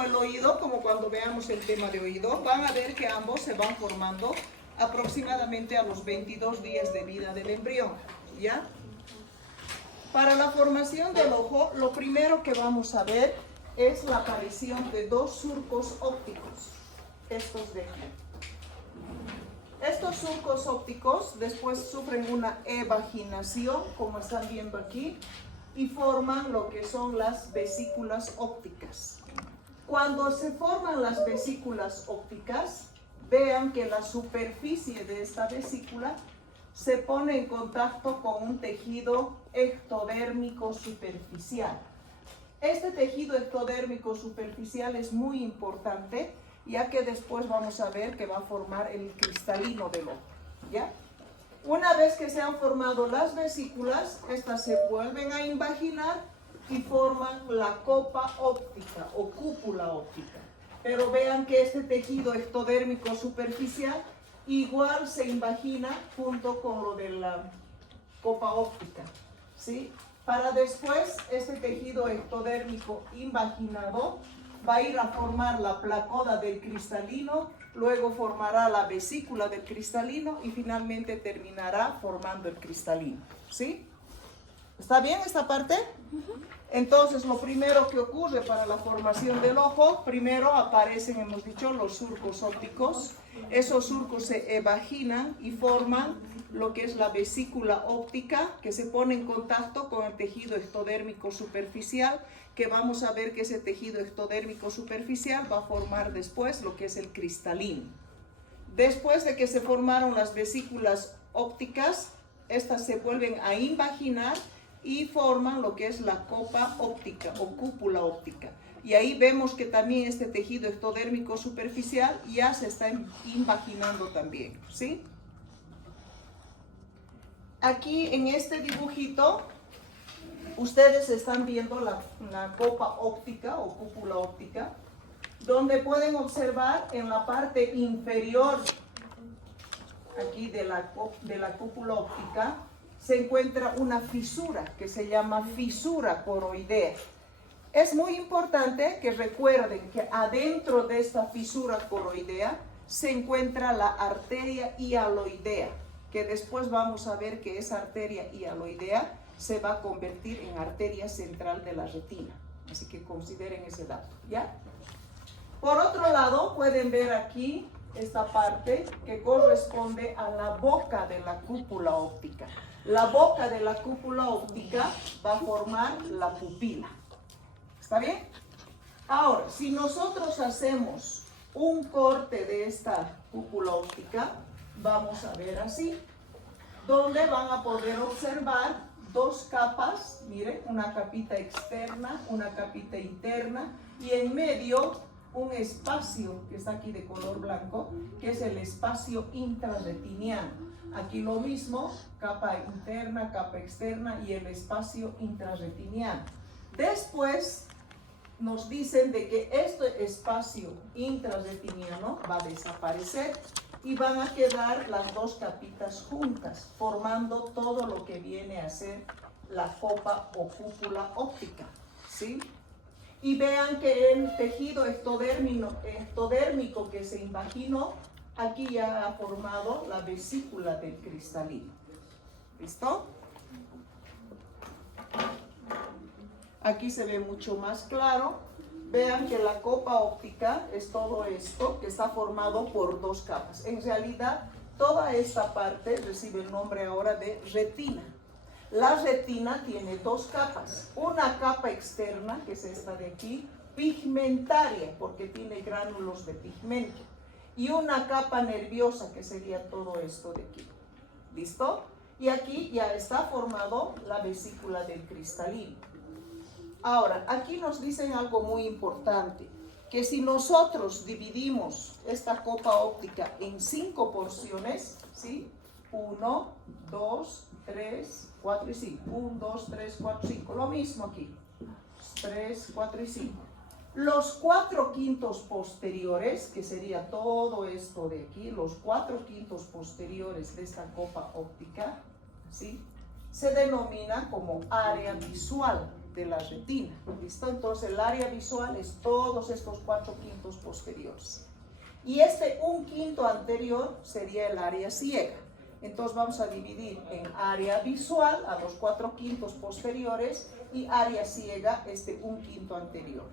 como el oído, como cuando veamos el tema de oído, van a ver que ambos se van formando aproximadamente a los 22 días de vida del embrión, ¿ya? Para la formación del ojo, lo primero que vamos a ver es la aparición de dos surcos ópticos, estos de aquí. Estos surcos ópticos después sufren una evaginación, como están viendo aquí, y forman lo que son las vesículas ópticas. Cuando se forman las vesículas ópticas, vean que la superficie de esta vesícula se pone en contacto con un tejido ectodérmico superficial. Este tejido ectodérmico superficial es muy importante, ya que después vamos a ver que va a formar el cristalino del ojo, ¿ya? Una vez que se han formado las vesículas, estas se vuelven a invaginar y forman la copa óptica o cúpula óptica. Pero vean que este tejido ectodérmico superficial igual se invagina junto con lo de la copa óptica, ¿sí? Para después, este tejido ectodérmico invaginado va a ir a formar la placoda del cristalino, luego formará la vesícula del cristalino y finalmente terminará formando el cristalino, ¿sí? ¿Está bien esta parte? Entonces, lo primero que ocurre para la formación del ojo, primero aparecen, hemos dicho, los surcos ópticos. Esos surcos se evaginan y forman lo que es la vesícula óptica, que se pone en contacto con el tejido ectodérmico superficial, que vamos a ver que ese tejido ectodérmico superficial va a formar después lo que es el cristalino. Después de que se formaron las vesículas ópticas, estas se vuelven a invaginar y forman lo que es la copa óptica o cúpula óptica. Y ahí vemos que también este tejido ectodérmico superficial ya se está invaginando también, ¿sí? Aquí en este dibujito, ustedes están viendo la copa óptica o cúpula óptica, donde pueden observar en la parte inferior aquí de la cúpula óptica, se encuentra una fisura que se llama fisura coroidea. Es muy importante que recuerden que adentro de esta fisura coroidea se encuentra la arteria hialoidea, que después vamos a ver que esa arteria hialoidea se va a convertir en arteria central de la retina. Así que consideren ese dato, ¿ya? Por otro lado, pueden ver aquí esta parte que corresponde a la boca de la cúpula óptica. La boca de la cúpula óptica va a formar la pupila. ¿Está bien? Ahora, si nosotros hacemos un corte de esta cúpula óptica, vamos a ver así, donde van a poder observar dos capas, miren, una capita externa, una capita interna, y en medio un espacio que está aquí de color blanco, que es el espacio intrarretiniano. Aquí lo mismo, capa interna, capa externa y el espacio intrarretiniano. Después nos dicen de que este espacio intrarretiniano va a desaparecer y van a quedar las dos capitas juntas, formando todo lo que viene a ser la copa o cúpula óptica, ¿sí? Y vean que el tejido ectodérmico que se invaginó, aquí ya ha formado la vesícula del cristalino. ¿Listo? Aquí se ve mucho más claro. Vean que la copa óptica es todo esto que está formado por dos capas. En realidad, toda esta parte recibe el nombre ahora de retina. La retina tiene dos capas. Una capa externa, que es esta de aquí, pigmentaria, porque tiene gránulos de pigmento. Y una capa nerviosa, que sería todo esto de aquí. ¿Listo? Y aquí ya está formado la vesícula del cristalino. Ahora, aquí nos dicen algo muy importante, que si nosotros dividimos esta copa óptica en 5 porciones, ¿sí? 1, 2, 3, 4 y 5. 1, 2, 3, 4, 5. Lo mismo aquí. 3, 4 y 5. Los 4/5 posteriores, que sería todo esto de aquí, los 4/5 posteriores de esta copa óptica, ¿sí? Se denomina como área visual. de la retina. ¿Listo? Entonces el área visual es todos estos 4/5 posteriores. Y este 1/5 anterior sería el área ciega. Entonces vamos a dividir en área visual a los 4/5 posteriores y área ciega este 1/5 anterior.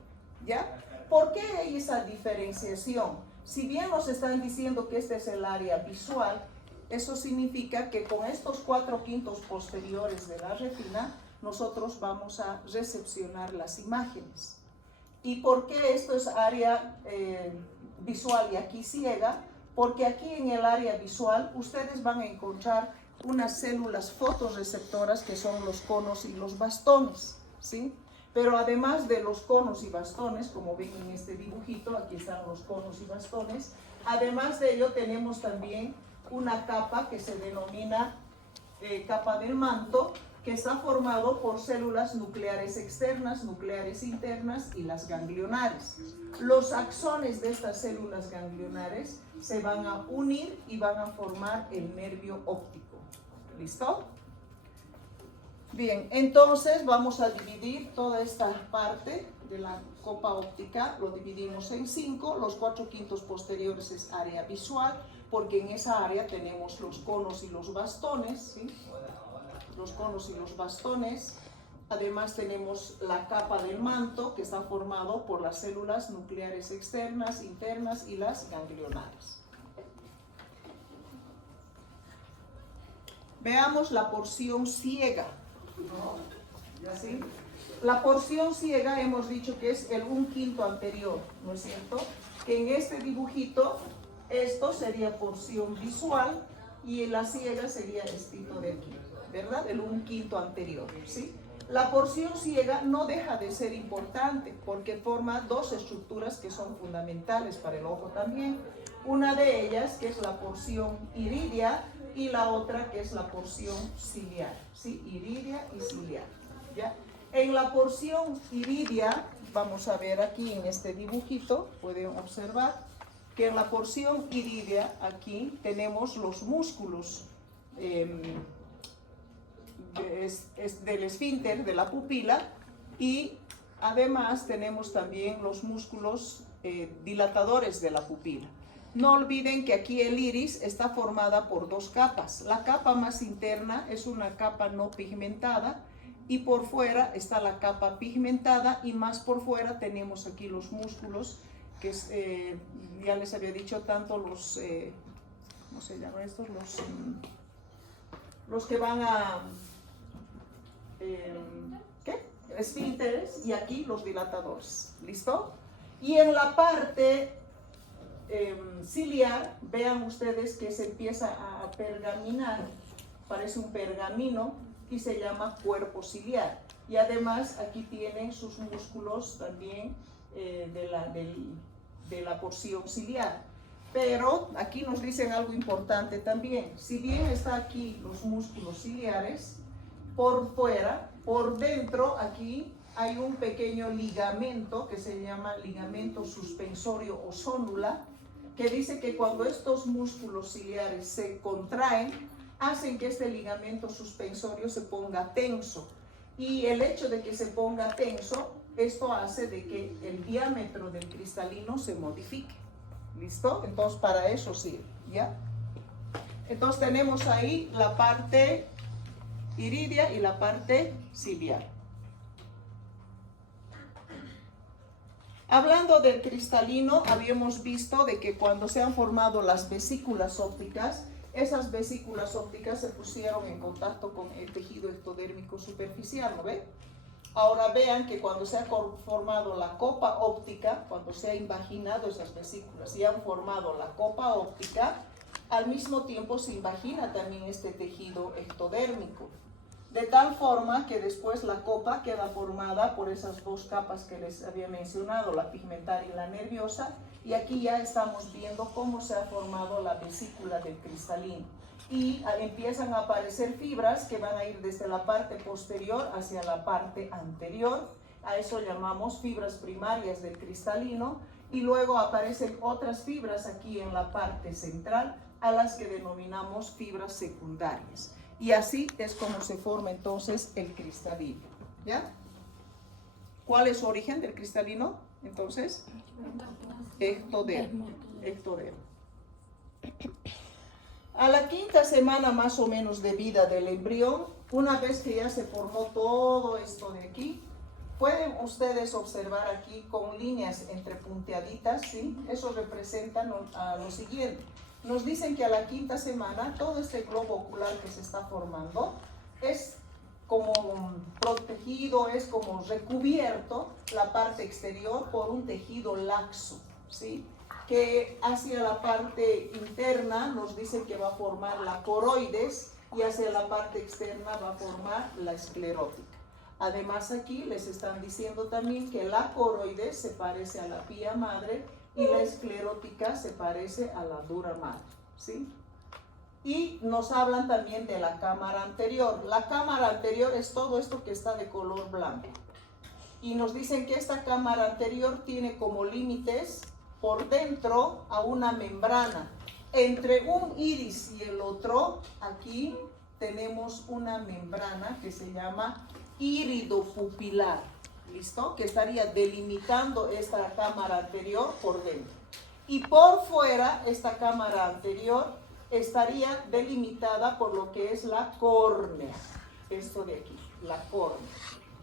¿Ya? ¿Por qué hay esa diferenciación? Si bien nos están diciendo que este es el área visual, eso significa que con estos 4/5 posteriores de la retina, nosotros vamos a recepcionar las imágenes. ¿Y por qué esto es área visual y aquí ciega? Porque aquí en el área visual ustedes van a encontrar unas células fotorreceptoras que son los conos y los bastones, ¿sí? Pero además de los conos y bastones, como ven en este dibujito, aquí están los conos y bastones, además de ello tenemos también una capa que se denomina capa del manto, que está formado por células nucleares externas, nucleares internas y las ganglionares. Los axones de estas células ganglionares se van a unir y van a formar el nervio óptico. ¿Listo? Bien, entonces vamos a dividir toda esta parte de la copa óptica, lo dividimos en 5, los 4/5 posteriores es área visual, porque en esa área tenemos los conos y los bastones, ¿sí? Los conos y los bastones. Además tenemos la capa del manto, que está formado por las células nucleares externas, internas y las ganglionares. Veamos la porción ciega. ¿Sí? La porción ciega hemos dicho que es el 1/5 anterior, ¿no es cierto? Que en este dibujito, esto sería porción visual y la ciega sería esto de aquí, ¿verdad? El 1/5 anterior, ¿sí? La porción ciega no deja de ser importante porque forma dos estructuras que son fundamentales para el ojo también. Una de ellas que es la porción iridia y la otra que es la porción ciliar, ¿sí? Iridia y ciliar, ¿ya? En la porción iridia, vamos a ver aquí en este dibujito, pueden observar que en la porción iridia aquí tenemos los músculos del esfínter, de la pupila, y además tenemos también los músculos dilatadores de la pupila. No olviden que aquí el iris está formada por dos capas. La capa más interna es una capa no pigmentada y por fuera está la capa pigmentada y más por fuera tenemos aquí los músculos que ya les había dicho tanto los, ¿cómo se llaman estos? Los que van a, ¿qué? Esfínteres y aquí los dilatadores, ¿listo? Y en la parte ciliar, vean ustedes que se empieza a pergaminar, parece un pergamino y se llama cuerpo ciliar. Y además aquí tienen sus músculos también de la porción ciliar. Pero aquí nos dicen algo importante también. Si bien está aquí los músculos ciliares, por fuera, por dentro aquí hay un pequeño ligamento que se llama ligamento suspensorio o sónula, que dice que cuando estos músculos ciliares se contraen, hacen que este ligamento suspensorio se ponga tenso. Y el hecho de que se ponga tenso, esto hace de que el diámetro del cristalino se modifique. ¿Listo? Entonces para eso sirve, ¿ya? Entonces tenemos ahí la parte iridia y la parte ciliar. Hablando del cristalino, habíamos visto de que cuando se han formado las vesículas ópticas, esas vesículas ópticas se pusieron en contacto con el tejido ectodérmico superficial, ¿no ven? Ahora vean que cuando se ha formado la copa óptica, cuando se ha invaginado esas vesículas y han formado la copa óptica, al mismo tiempo se invagina también este tejido ectodérmico. De tal forma que después la copa queda formada por esas dos capas que les había mencionado, la pigmentaria y la nerviosa, y aquí ya estamos viendo cómo se ha formado la vesícula del cristalino. Y empiezan a aparecer fibras que van a ir desde la parte posterior hacia la parte anterior. A eso llamamos fibras primarias del cristalino. Y luego aparecen otras fibras aquí en la parte central, a las que denominamos fibras secundarias. Y así es como se forma entonces el cristalino, ¿ya? ¿Cuál es su origen del cristalino? Entonces, ectodermo. A la quinta semana más o menos de vida del embrión, una vez que ya se formó todo esto de aquí, pueden ustedes observar aquí con líneas entrepunteaditas, ¿sí? Eso representa a lo siguiente. Nos dicen que a la quinta semana todo este globo ocular que se está formando es como protegido, es como recubierto la parte exterior por un tejido laxo, ¿sí? Que hacia la parte interna nos dicen que va a formar la coroides y hacia la parte externa va a formar la esclerótica. Además aquí les están diciendo también que la coroides se parece a la pía madre y la esclerótica se parece a la dura madre, ¿sí? Y nos hablan también de la cámara anterior. La cámara anterior es todo esto que está de color blanco. Y nos dicen que esta cámara anterior tiene como límites por dentro a una membrana. Entre un iris y el otro, aquí tenemos una membrana que se llama iridopupilar, ¿listo? Que estaría delimitando esta cámara anterior por dentro. Y por fuera, esta cámara anterior estaría delimitada por lo que es la córnea. Esto de aquí, la córnea,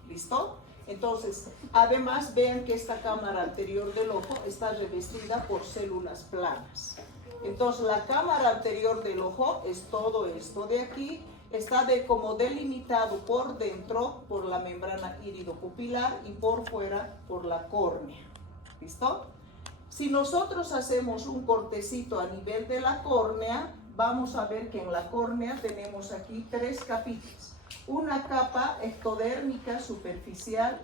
¿listo? Entonces, además vean que esta cámara anterior del ojo está revestida por células planas. Entonces, la cámara anterior del ojo es todo esto de aquí, está como delimitado por dentro por la membrana iridopupilar y por fuera por la córnea. ¿Listo? Si nosotros hacemos un cortecito a nivel de la córnea, vamos a ver que en la córnea tenemos aquí 3 capitas. Una capa ectodérmica superficial,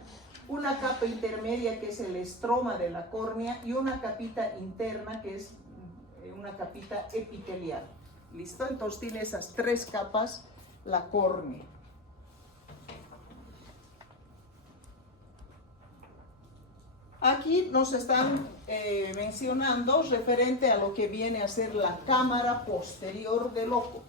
una capa intermedia que es el estroma de la córnea y una capita interna que es una capita epitelial. ¿Listo? Entonces tiene esas 3 capas la córnea. Aquí nos están mencionando referente a lo que viene a ser la cámara posterior del ojo.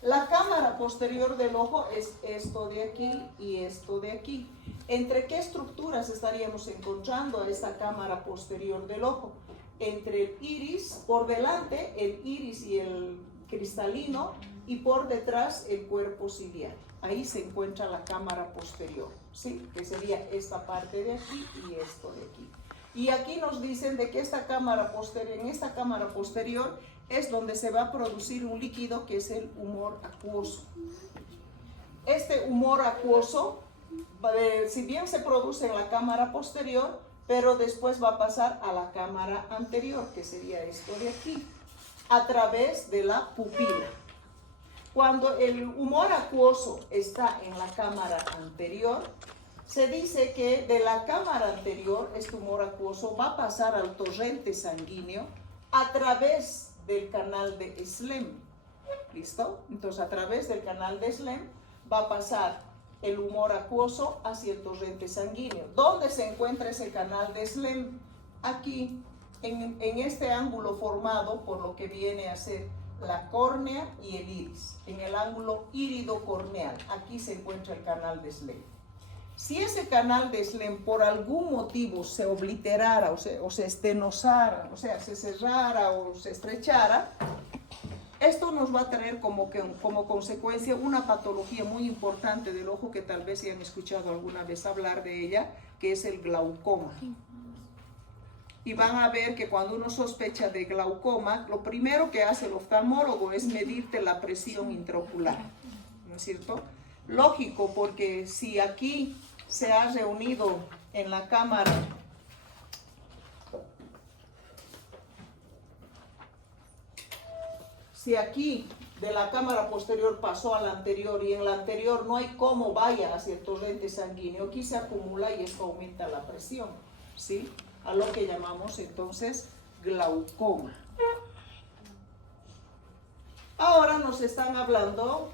La cámara posterior del ojo es esto de aquí y esto de aquí. ¿Entre qué estructuras estaríamos encontrando esta cámara posterior del ojo? Entre el iris, por delante el iris y el cristalino, y por detrás el cuerpo ciliar. Ahí se encuentra la cámara posterior, ¿sí? Que sería esta parte de aquí y esto de aquí. Y aquí nos dicen de que esta cámara posterior, en esta cámara posterior es donde se va a producir un líquido que es el humor acuoso. Este humor acuoso, si bien se produce en la cámara posterior, pero después va a pasar a la cámara anterior, que sería esto de aquí, a través de la pupila. Cuando el humor acuoso está en la cámara anterior, se dice que de la cámara anterior, este humor acuoso va a pasar al torrente sanguíneo a través del canal de Slem. ¿Listo? Entonces, a través del canal de Slem va a pasar el humor acuoso hacia el torrente sanguíneo. ¿Dónde se encuentra ese canal de Slem? Aquí, en este ángulo formado por lo que viene a ser la córnea y el iris, en el ángulo iridocorneal. Aquí se encuentra el canal de Slem. Si ese canal de Slem por algún motivo se obliterara o se estenosara, o sea, se cerrara o se estrechara, esto nos va a traer como consecuencia una patología muy importante del ojo que tal vez se han escuchado alguna vez hablar de ella, que es el glaucoma. Y van a ver que cuando uno sospecha de glaucoma, lo primero que hace el oftalmólogo es medirte la presión intraocular, ¿no es cierto? Lógico, porque si aquí se ha reunido en la cámara si aquí de la cámara posterior pasó a la anterior y en la anterior no hay cómo vaya hacia el torrente sanguíneo, aquí se acumula y esto aumenta la presión, ¿sí? A lo que llamamos entonces glaucoma. Ahora nos están hablando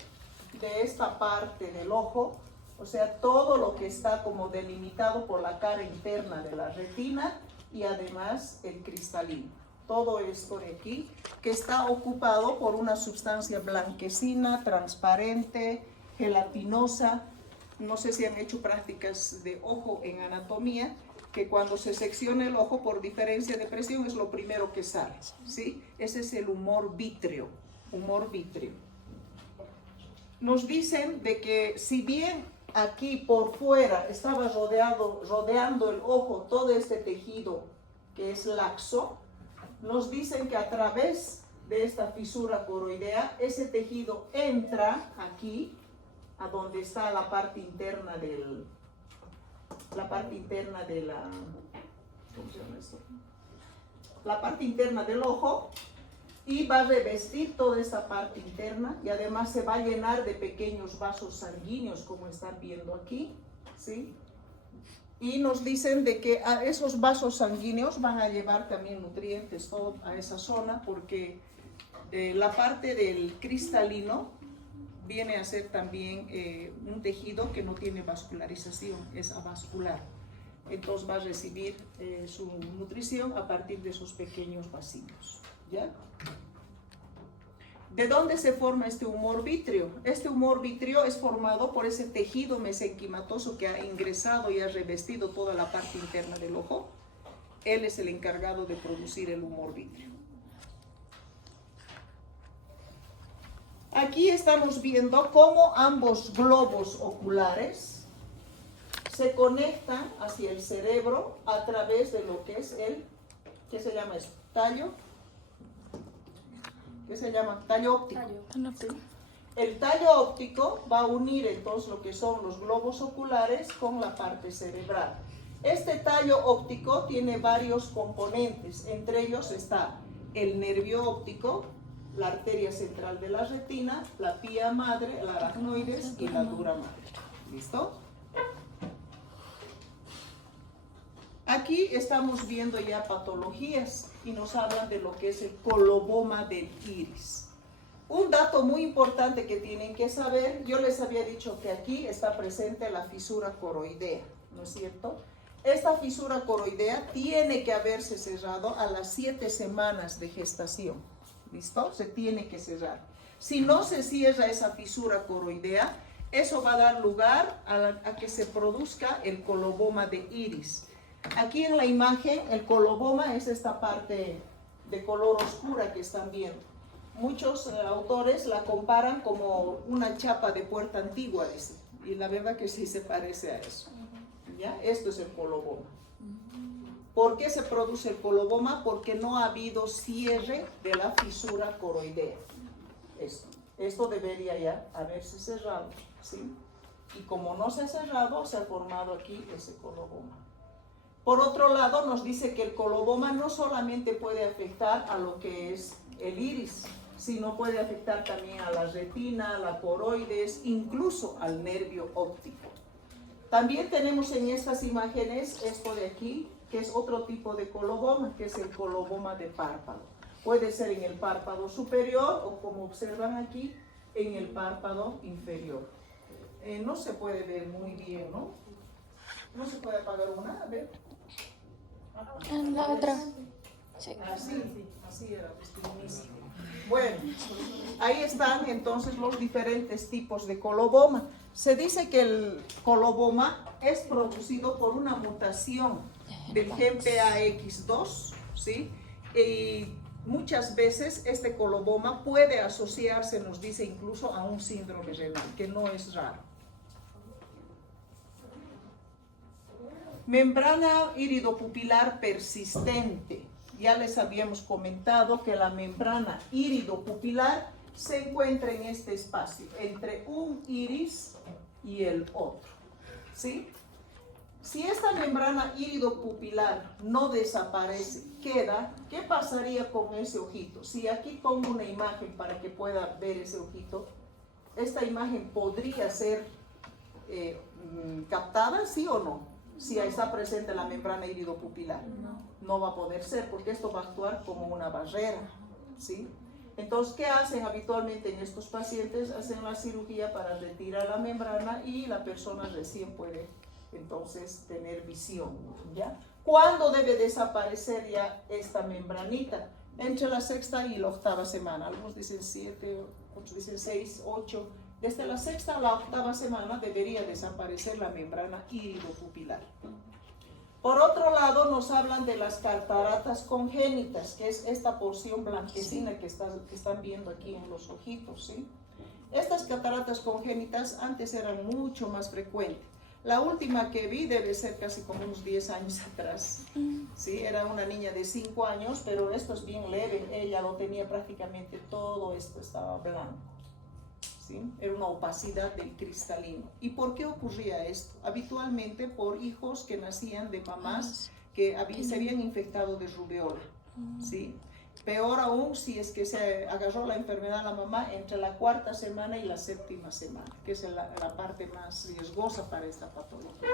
de esta parte del ojo, o sea, todo lo que está como delimitado por la cara interna de la retina y además el cristalino. Todo esto de aquí, que está ocupado por una sustancia blanquecina, transparente, gelatinosa, no sé si han hecho prácticas de ojo en anatomía, que cuando se secciona el ojo por diferencia de presión es lo primero que sale, ¿sí? Ese es el humor vítreo, humor vítreo. Nos dicen de que si bien aquí por fuera estaba rodeando el ojo todo este tejido que es laxo, nos dicen que a través de esta fisura coroidea, ese tejido entra aquí, a donde está la parte interna del, ¿cómo se llama esto? La parte interna del ojo, y va a revestir toda esta parte interna, y además se va a llenar de pequeños vasos sanguíneos, como están viendo aquí, ¿sí? Y nos dicen de que a esos vasos sanguíneos van a llevar también nutrientes todo a esa zona, porque la parte del cristalino viene a ser también un tejido que no tiene vascularización, es avascular. Entonces va a recibir su nutrición a partir de esos pequeños vasillos, ¿ya? ¿De dónde se forma este humor vítreo? Este humor vítreo es formado por ese tejido mesenquimatoso que ha ingresado y ha revestido toda la parte interna del ojo. Él es el encargado de producir el humor vítreo. Aquí estamos viendo cómo ambos globos oculares se conectan hacia el cerebro a través de lo que es el, ¿qué se llama eso? Tallo. ¿Qué se llama? Tallo óptico. ¿Sí? El tallo óptico va a unir entonces lo que son los globos oculares con la parte cerebral. Este tallo óptico tiene varios componentes, entre ellos está el nervio óptico, la arteria central de la retina, la pía madre, el aracnoides y la dura madre. ¿Listo? Aquí estamos viendo ya patologías y nos hablan de lo que es el coloboma del iris. Un dato muy importante que tienen que saber, yo les había dicho que aquí está presente la fisura coroidea, ¿no es cierto? Esta fisura coroidea tiene que haberse cerrado a las 7 semanas de gestación. ¿Listo? Se tiene que cerrar. Si no se cierra esa fisura coroidea, eso va a dar lugar a que se produzca el coloboma de iris. Aquí en la imagen, el coloboma es esta parte de color oscura que están viendo. Muchos autores la comparan como una chapa de puerta antigua, dice, y la verdad que sí se parece a eso. ¿Ya? Esto es el coloboma. ¿Por qué se produce el coloboma? Porque no ha habido cierre de la fisura coroidea. Esto debería ya haberse cerrado, ¿sí? Y como no se ha cerrado, se ha formado aquí ese coloboma. Por otro lado, nos dice que el coloboma no solamente puede afectar a lo que es el iris, sino puede afectar también a la retina, a la coroides, incluso al nervio óptico. También tenemos en estas imágenes esto de aquí, que es otro tipo de coloboma, que es el coloboma de párpado. Puede ser en el párpado superior o, como observan aquí, en el párpado inferior. No se puede ver muy bien, ¿no? No se puede apagar una, a ver. En la otra. Sí. Así era, distinguísimo. Bueno, ahí están entonces los diferentes tipos de coloboma. Se dice que el coloboma es producido por una mutación del gen PAX2, ¿sí? Y muchas veces este coloboma puede asociarse, nos dice, incluso a un síndrome renal, que no es raro. Membrana iridopupilar persistente. Ya les habíamos comentado que la membrana iridopupilar se encuentra en este espacio, entre un iris y el otro, ¿sí? Si esta membrana iridopupilar no desaparece, queda, ¿qué pasaría con ese ojito? Si aquí pongo una imagen para que pueda ver ese ojito, esta imagen podría ser captada, ¿sí o no? Si está presente la membrana iridopupilar. No va a poder ser, porque esto va a actuar como una barrera, ¿sí? Entonces, ¿qué hacen habitualmente en estos pacientes? Hacen la cirugía para retirar la membrana y la persona recién puede entonces tener visión, ¿ya? ¿Cuándo debe desaparecer ya esta membranita? Entre la 6ª y la 8ª semana. Algunos dicen 7, otros dicen 6, 8. Desde la 6ª a la 8ª semana debería desaparecer la membrana iridopupilar. Por otro lado, nos hablan de las cataratas congénitas, que es esta porción blanquecina que están viendo aquí en los ojitos, ¿sí? Estas cataratas congénitas antes eran mucho más frecuentes. La última que vi debe ser casi como unos 10 años atrás. Sí, era una niña de 5 años, pero esto es bien leve. Ella lo tenía prácticamente todo, esto estaba blanco. ¿Sí? Era una opacidad del cristalino. ¿Y por qué ocurría esto? Habitualmente por hijos que nacían de mamás que se habían infectado de rubiola. ¿Sí? Peor aún si es que se agarró la enfermedad a la mamá entre la 4ª semana y la 7ª semana, que es la parte más riesgosa para esta patología.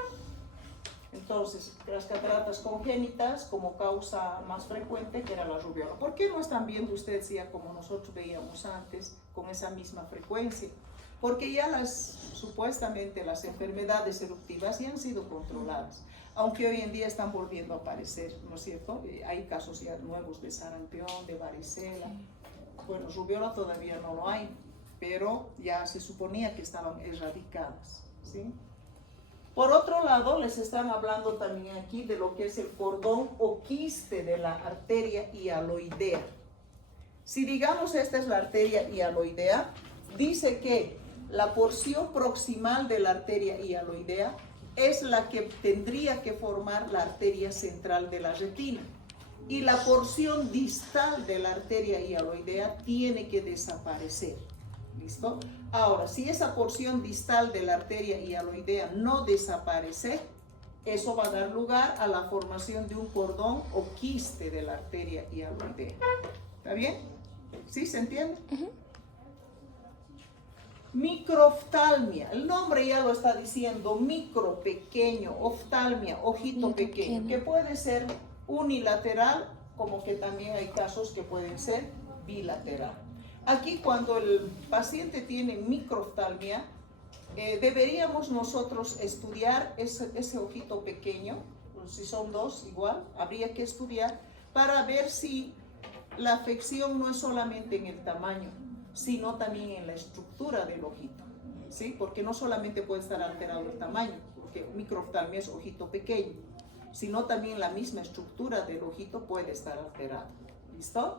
Entonces, las cataratas congénitas como causa más frecuente que era la rubiola. ¿Por qué no están viendo ustedes ya como nosotros veíamos antes con esa misma frecuencia? Porque ya supuestamente las enfermedades eruptivas ya han sido controladas, aunque hoy en día están volviendo a aparecer, ¿no es cierto? Hay casos ya nuevos de sarampión, de varicela. Bueno, rubiola todavía no lo hay, pero ya se suponía que estaban erradicadas, ¿sí? Por otro lado, les están hablando también aquí de lo que es el cordón o quiste de la arteria hialoidea. Si digamos esta es la arteria hialoidea, dice que la porción proximal de la arteria hialoidea es la que tendría que formar la arteria central de la retina. Y la porción distal de la arteria hialoidea tiene que desaparecer. ¿Listo? Ahora, si esa porción distal de la arteria hialoidea no desaparece, eso va a dar lugar a la formación de un cordón o quiste de la arteria hialoidea. ¿Está bien? ¿Sí? ¿Se entiende? Microoftalmia, el nombre ya lo está diciendo, micro, pequeño, oftalmia, ojito pequeño, que puede ser unilateral, como que también hay casos que pueden ser bilateral. Aquí cuando el paciente tiene microoftalmia, deberíamos nosotros estudiar ese ojito pequeño, si son dos igual, habría que estudiar para ver si la afección no es solamente en el tamaño, sino también en la estructura del ojito, ¿sí? Porque no solamente puede estar alterado el tamaño, porque microoftalmia es ojito pequeño, sino también la misma estructura del ojito puede estar alterada. ¿Listo?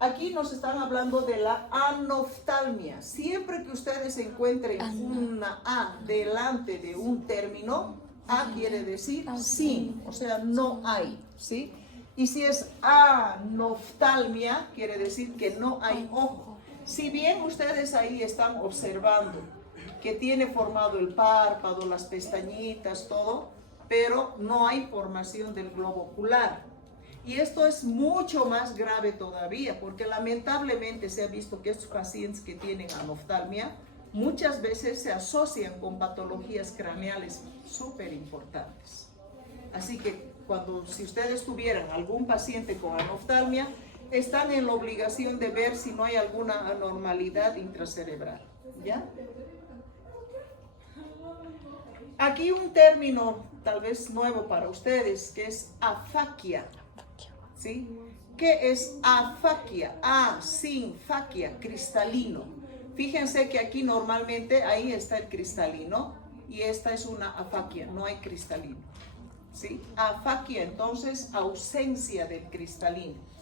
Aquí nos están hablando de la anoftalmia. Siempre que ustedes encuentren una A delante de un término, A quiere decir sin, o sea, no hay, ¿sí? Y si es anoftalmia, quiere decir que no hay ojo. Si bien ustedes ahí están observando que tiene formado el párpado, las pestañitas, todo, pero no hay formación del globo ocular. Y esto es mucho más grave todavía, porque lamentablemente se ha visto que estos pacientes que tienen anoftalmia muchas veces se asocian con patologías craneales súper importantes. Así que si ustedes tuvieran algún paciente con anoftalmia, están en la obligación de ver si no hay alguna anormalidad intracerebral, ¿ya? Aquí un término tal vez nuevo para ustedes, que es afaquia, ¿sí? ¿Qué es afaquia? Sin faquia, cristalino. Fíjense que aquí normalmente ahí está el cristalino y esta es una afaquia, no hay cristalino, ¿sí? Afaquia, entonces, ausencia del cristalino.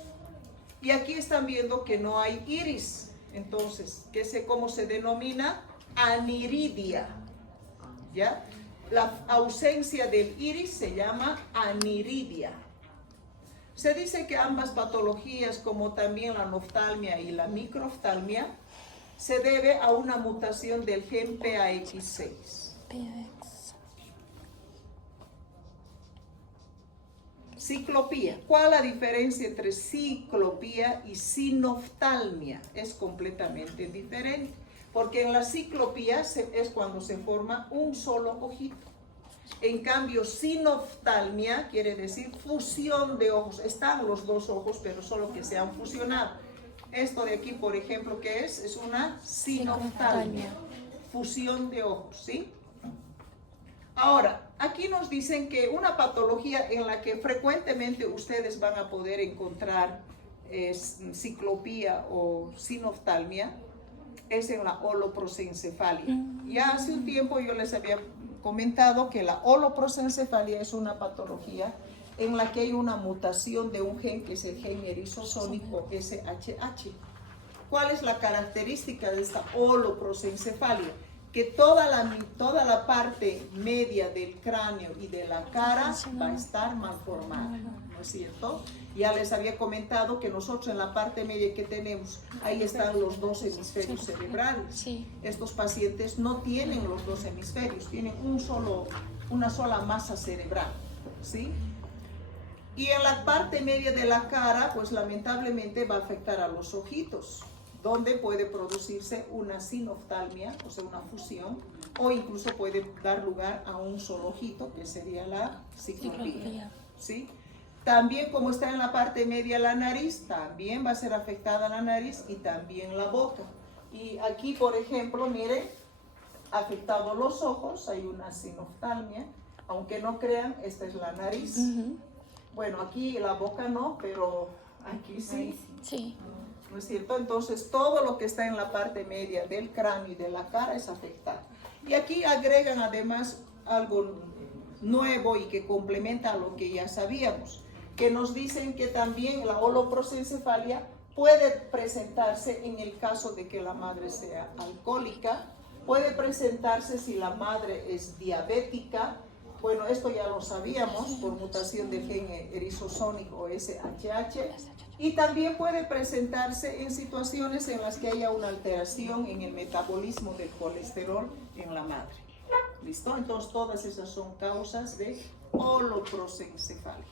Y aquí están viendo que no hay iris, entonces, ¿cómo se denomina? Aniridia, ¿ya? La ausencia del iris se llama aniridia. Se dice que ambas patologías, como también la anoftalmia y la microoftalmia, se debe a una mutación del gen PAX6. Ciclopía. ¿Cuál es la diferencia entre ciclopía y sinoftalmia? Es completamente diferente, porque en la ciclopía es cuando se forma un solo ojito. En cambio, sinoftalmia quiere decir fusión de ojos. Están los dos ojos, pero solo que se han fusionado. Esto de aquí, por ejemplo, ¿qué es? Es una sinoftalmia. Fusión de ojos, ¿sí? Ahora, aquí nos dicen que una patología en la que frecuentemente ustedes van a poder encontrar ciclopía o sinoftalmia es en la holoprosencefalia. Ya hace un tiempo yo les había comentado que la holoprosencefalia es una patología en la que hay una mutación de un gen que es el gen erizosónico SHH. ¿Cuál es la característica de esta holoprosencefalia? Que toda la parte media del cráneo y de la cara va a estar malformada, ¿no es cierto? Ya les había comentado que nosotros en la parte media que tenemos, ahí están los dos hemisferios cerebrales. Sí. Estos pacientes no tienen los dos hemisferios, tienen una sola masa cerebral, ¿sí? Y en la parte media de la cara, pues lamentablemente va a afectar a los ojitos, donde puede producirse una sinoftalmia, o sea, una fusión, o incluso puede dar lugar a un solo ojito, que sería la ciclopía, ¿sí? También, como está en la parte media la nariz, también va a ser afectada la nariz y también la boca. Y aquí, por ejemplo, miren, afectados los ojos, hay una sinoftalmia, aunque no crean, esta es la nariz. Bueno, aquí la boca no, pero aquí sí. Sí. ¿No es cierto? Entonces, todo lo que está en la parte media del cráneo y de la cara es afectado. Y aquí agregan además algo nuevo y que complementa a lo que ya sabíamos, que nos dicen que también la holoprosencefalia puede presentarse en el caso de que la madre sea alcohólica, puede presentarse si la madre es diabética. Bueno, esto ya lo sabíamos por mutación del gen erizosónico SHH, y también puede presentarse en situaciones en las que haya una alteración en el metabolismo del colesterol en la madre. ¿Listo? Entonces todas esas son causas de holoprosencefalia.